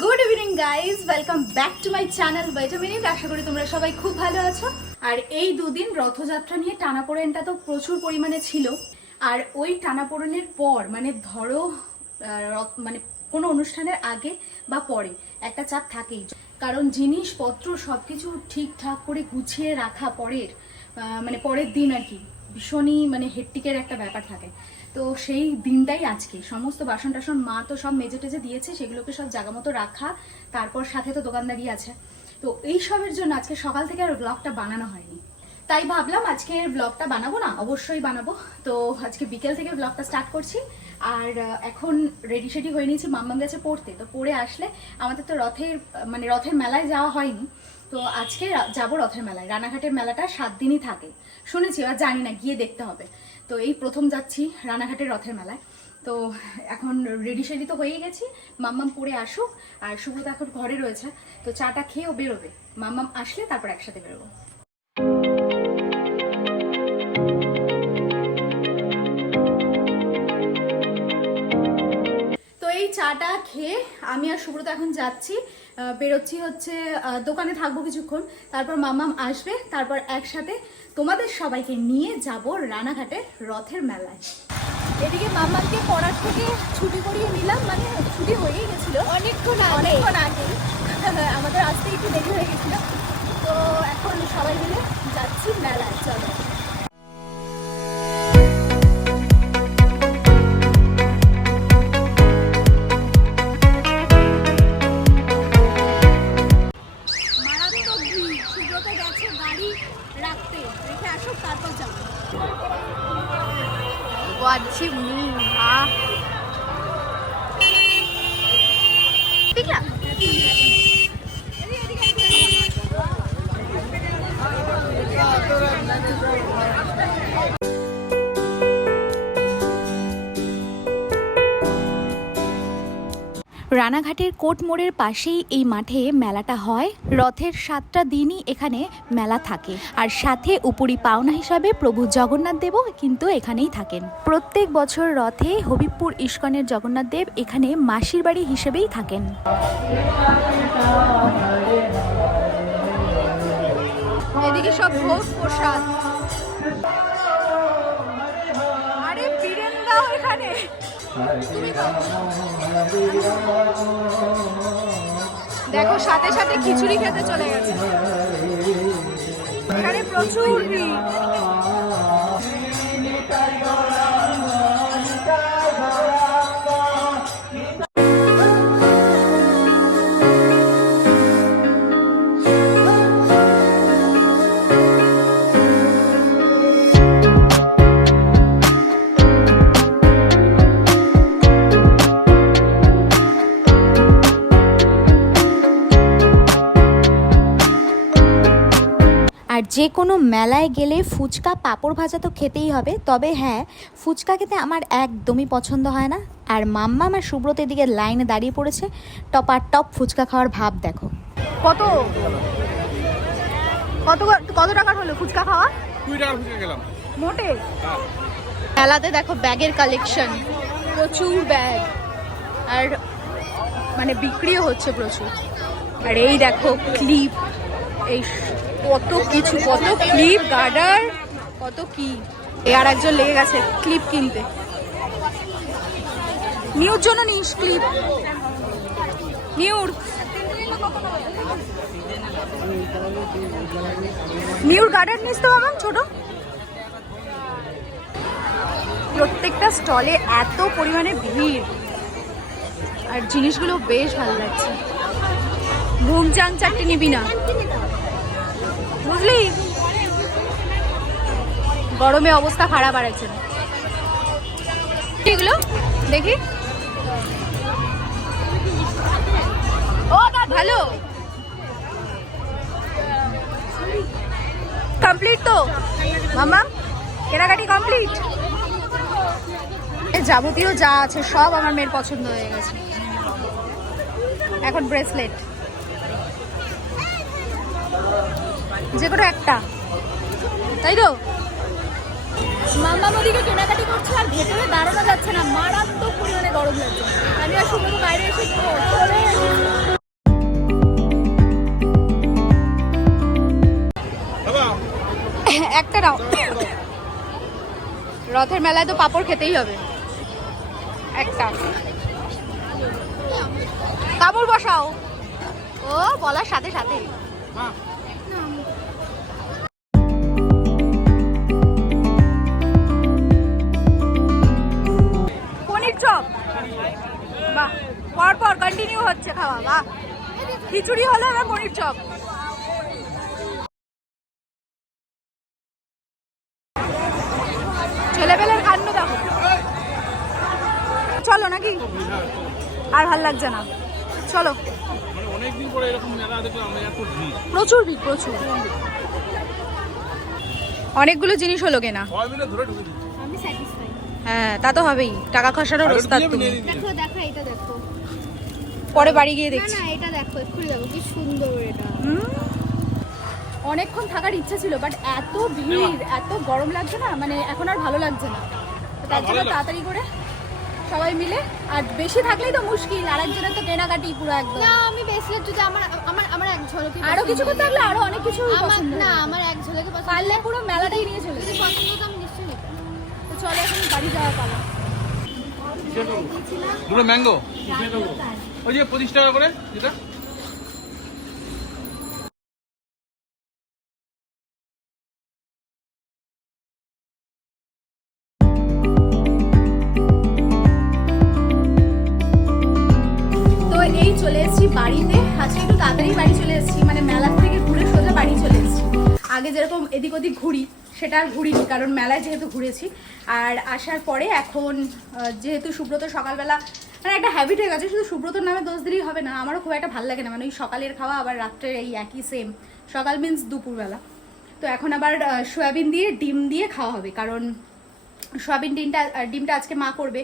Good evening guys welcome back to my channel minute আশা করি তোমরা সবাই খুব ভালো আছো। আর এই দুদিন রথযাত্রা নিয়ে টানাপোড়েনটা তো প্রচুর পরিমাণে ছিল। আর ওই টানাপোড়েনের পর মানে ধরো মানে কোনো অনুষ্ঠানের আগে বা পরে একটা চাপ থাকেই। কারণ জিনিসপত্র সবকিছু ঠিকঠাক করে গুছিয়ে রাখা পরের মানে পরের দিন আর কি। ভীষণই মানে হেট্টিকের একটা ব্যাপার থাকে। তো সেই দিনটাই আজকে। সমস্ত বাসন টাসন মা তো সব মেজে টেজে দিয়েছে, সেগুলোকে সব জায়গা মতো রাখা, তারপর সাথে তো দোকানদারি আছে। তো এই সবের জন্য আজকে সকাল থেকে আর ব্লগটা বানানো হয়নি। তাই ভাবলাম আজকে ব্লগটা বানাবো না, অবশ্যই বানাবো। তো আজকে বিকেল থেকে ব্লগটা স্টার্ট করছি। আর এখন রেডি সেডি হয়ে নিয়েছি মাম্মাম গেছে পড়তে। তো পড়ে আসলে আমাদের তো রথের মানে রথের মেলায় যাওয়া হয়নি। তো আজকে যাব রথের মেলায়। রানাঘাটের মেলাটা সাত দিনই থাকে। শুনেছি আর জানি না, গিয়ে দেখতে হবে। তো এই প্রথম যাচ্ছি রানাঘাটের রথের মেলায়। তো এখন রেডি সেডি তো হয়েই গেছি। মাম্মাম পরে আসুক। আর সুব্রত এখন ঘরে রয়েছে। তো চাটা খেয়েও বেরোবে। মাম্মাম আসলে তারপর একসাথে বেরোবো। চাটা খেয়ে আমি আর সুব্রত এখন যাচ্ছি বেরোচ্ছি হচ্ছে দোকানে থাকব কিছুক্ষণ। তারপর মামাম আসবে তারপর একসাথে তোমাদের সবাইকে নিয়ে যাব রানাঘাটে রথের মেলায়। এদিকে মামাকে পড়ার থেকে ছুটি করিয়ে নিলাম মানে ছুটি হয়েই গেছিল। অনেকক্ষণ অনেকক্ষণ আগে। আমাদের আসতে একটু দেরি হয়ে গেছিল। সুব্রত গাড়ি রাখতে রেখে আসুক তারপর যাব Guardi minha. Fica. রানাঘাটের কোট মোড়ের পাশেই এই মাঠে মেলাটা হয়। রথের সাতটা দিনই এখানে মেলা থাকে। আর সাথে উপরি পাওনা হিসাবে প্রভু জগন্নাথ দেবও কিন্তু এখানেই থাকেন। প্রত্যেক বছর রথে হবিবপুর ইস্কনের জগন্নাথ দেব এখানে মাসির বাড়ি হিসেবেই থাকেন। এদিকে সব ভোগ প্রসাদ। আরে এখানে। দেখো সাথে সাথে খিচুড়ি খেতে চলে গেছে। এখানে প্রচুর ভিড়। যে কোনো মেলায় গেলে ফুচকা পাঁপড় ভাজা তো খেতেই হবে। তবে হ্যাঁ ফুচকা খেতে আমার একদমই পছন্দ হয় না। আর মাম্মা আমার সুব্রত এদিকে লাইনে দাঁড়িয়ে পড়েছে। টপ আর টপ ফুচকা খাওয়ার ভাব দেখো। কত? কত কত টাকার হলো ফুচকা খাওয়া? কুড়ি টাকার ফুচকা খেলাম। মোটে? মেলাতে দেখো ব্যাগের কালেকশন প্রচুর ব্যাগ। আর মানে বিক্রিও হচ্ছে প্রচুর। আর এই দেখো ক্লিপ এই কত কিছু, কত ক্লিপ গার্ডার কত কি। আর একজন লেগে গেছে ক্লিপ কিনতে। নিউর জন্য নিস ক্লিপ নিউর। নিউর গার্ডার নিস তো আমার ছোট। প্রত্যেকটা স্টলে এত পরিমাণে ভিড়। আর জিনিসগুলো বেশ ভালো লাগছে। ঘুম চাং চারটে নিবি না? বুঝলি? গরমে অবস্থা খারাপ আর আছে এগুলো? দেখি। ও ভালো। কমপ্লিট তো। মামা, কেনাকাটি কমপ্লিট যাবতীয় যা আছে সব আমার মেয়ের পছন্দ হয়ে গেছে। এখন ব্রেসলেট যে কোনো একটা। তাই তো? মাম্মাম ওদিকে কেনাকাটি করছে আর ভেতরে দাঁড়ানো যাচ্ছে না। মারাত্মক পরিমাণে গরম লাগছে। আমি আর শুধু বাইরে এসে একটা নাও। রথের মেলায় তো পাপড় খেতেই হবে। একটা। কাপড় বসাও। ও বলার সাথে সাথে। মা। কন্টিনিউ হচ্ছে খাওয়া বাহ। খিচুড়ি হলো এবার পনির চপ। ছেলেবেলের কাণ্ড দেখো। চলো নাকি? আর ভালো লাগছে না। চলো। মানে প্রচুর ভিড় প্রচুর। অনেকগুলো জিনিস হলো কেনা। হ্যাঁ তা তো হবেই। টাকা খসারও আর রোস্তার তুমি। দেখো দেখো এটা দেখো। পরে বাড়ি গিয়ে না দেখছি। না এটা দেখো একটু দেখো কি সুন্দর এটা। অনেকক্ষণ থাকার ইচ্ছা ছিল বাট এত ভিড় এত গরম লাগছে না মানে এখন আর ভালো লাগছে না। তো তার জন্য তাড়াতাড়ি করে সবাই মিলে আর বেশি থাকলেই তো মুশকিল আর আরেকজনের তো কেনাকাটি পুরো একদম। না আমি বেশি যদি আমার আমার আমার এক ঝলকে আরও কিছু করতে থাকলে আরও অনেক কিছু আমার না আমার এক ঝলকে পছন্দ পারলে পুরো মেলাটাই নিয়ে চলে যদি পছন্দ হতো আমি নিশ্চয়ই নিতাম। তো চলো এখন বাড়ি যাওয়া পালা। দুটো ম্যাঙ্গো। ওই যে পঁচিশ টাকা করে যেটা। চলে এসেছি বাড়িতে। একটু তাড়াতাড়ি বাড়ি চলে এসেছি মানে থেকে ঘুরে বাড়ি চলে এসেছি। আগে যেরকম এদিক ওদিক ঘুরি, সেটা আর ঘুরিনি, কারণ মেলায় যেহেতু ঘুরেছি। আর আসার পরে এখন যেহেতু সুব্রত সকালবেলা মানে একটা হ্যাবিট হয়ে গেছে, শুধু সুব্রতর নামে দোষ দিলেই হবে না, আমারও খুব একটা ভালো লাগে না। মানে ওই সকালের খাওয়া আবার রাত্রের এই একই সেম সকাল মিন্স দুপুরবেলা। তো এখন আবার সয়াবিন দিয়ে ডিম দিয়ে খাওয়া হবে, কারণ সয়াবিন ডিমটা ডিমটা আজকে মা করবে,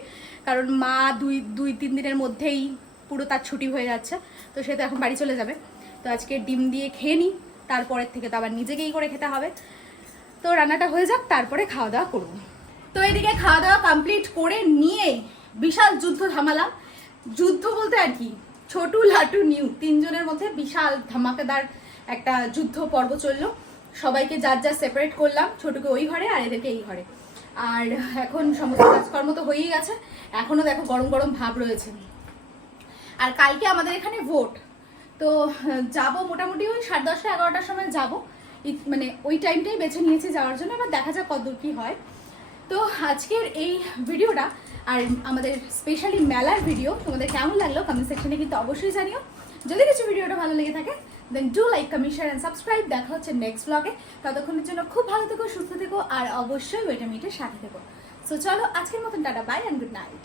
কারণ মা দুই দুই, তিন দিনের মধ্যেই পুরো তার ছুটি হয়ে যাচ্ছে, তো সে তো এখন বাড়ি চলে যাবে। তো আজকে ডিম দিয়ে খেয়ে নিই তারপরের থেকে তো আবার নিজেকেই করে খেতে হবে। তো রান্নাটা হয়ে যাক, তারপরে খাওয়া দাওয়া করব। তো এদিকে খাওয়া দাওয়া কমপ্লিট করে নিয়ে বিশাল যুদ্ধ থামালাম যুদ্ধ বলতে আর কি, ছোটু লাটু নিউ, তিনজনের মধ্যে বিশাল ধামাকাদার একটা যুদ্ধ পর্ব চলল। সবাইকে যার যার সেপারেট করলাম, ছোটুকে ওই ঘরে আর এদেরকে এই ঘরে। আর এখন সমস্ত কাজকর্ম তো হয়েই গেছে, এখনও দেখো গরম গরম ভাব রয়েছে। আর কালকে আমাদের এখানে ভোট তো যাব মোটামুটি ওই সাড়ে দশটা, এগারোটার সময় যাব। মানে ওই টাইমটাই বেছে নিয়েছি যাওয়ার জন্য, এবার দেখা যাক কতদূর কি হয়। তো আজকের এই ভিডিওটা আর আমাদের স্পেশালি মেলার ভিডিও তোমাদের কেমন লাগল কমেন্ট সেকশনে কিন্তু অবশ্যই জানিও। যদি কিছু ভিডিওটা ভালো লেগে থাকে then do like comment share and subscribe দেখা হচ্ছে নেক্সট ব্লগে ততক্ষণের জন্য খুব ভালো থেকো, সুস্থ থেকো, আর অবশ্যই ওয়েটামিটের সাথে থেকো। সো চলো, আজকের মতন tata bye and good night